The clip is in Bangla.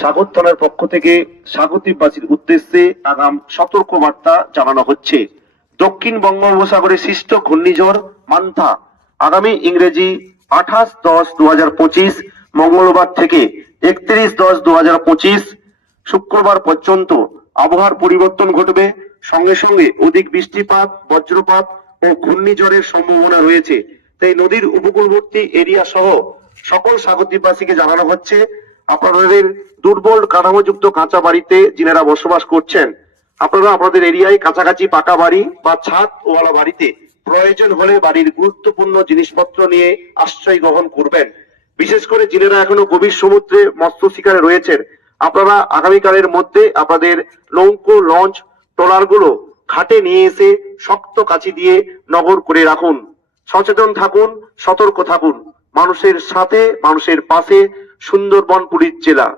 সাগর থানার পক্ষ থেকে স্বাগতিকবাসীর উদ্দেশ্যে আগাম সতর্ক বার্তা জানানো হচ্ছে। দক্ষিণ বঙ্গোপসাগরে সৃষ্ট ঘূর্ণিঝড় মান্থা আগামী ইংরেজি 28/10/2025 মঙ্গলবার থেকে 31/10/2025 শুক্রবার পর্যন্ত আবহাওয়ার পরিবর্তন ঘটবে। সঙ্গে সঙ্গে অধিক বৃষ্টিপাত, বজ্রপাত ও ঘূর্ণিঝড়ের সম্ভাবনা রয়েছে। তাই নদীর উপকূলবর্তী এরিয়া সহ সকল স্বাগতিকবাসীকে জানানো হচ্ছে, আপনাদের দুর্বল কাঠামোযুক্ত কাঁচা বাড়িতে যিনারা বসবাস করছেন, আপনারা আপনাদের এরিয়ায় কাছাকাছি পাকা বাড়ি বা ছাদ ওয়ালা বাড়িতে প্রয়োজন হলে বাড়ির গুরুত্বপূর্ণ জিনিসপত্র নিয়ে আশ্রয় গ্রহণ করবেন। বিশেষ করে যিনারা এখনো গভীর সমুদ্রে মৎস্য শিকারে রয়েছেন, আপনারা আগামীকালের মধ্যে আপনাদের নৌকো, লঞ্চ, ট্রলার গুলো ঘাটে নিয়ে এসে শক্ত কাছি দিয়ে নগর করে রাখুন। সচেতন থাকুন, সতর্ক থাকুন। মানুষের সাথে, মানুষের পাশে সুন্দরবন পুরী জেলা।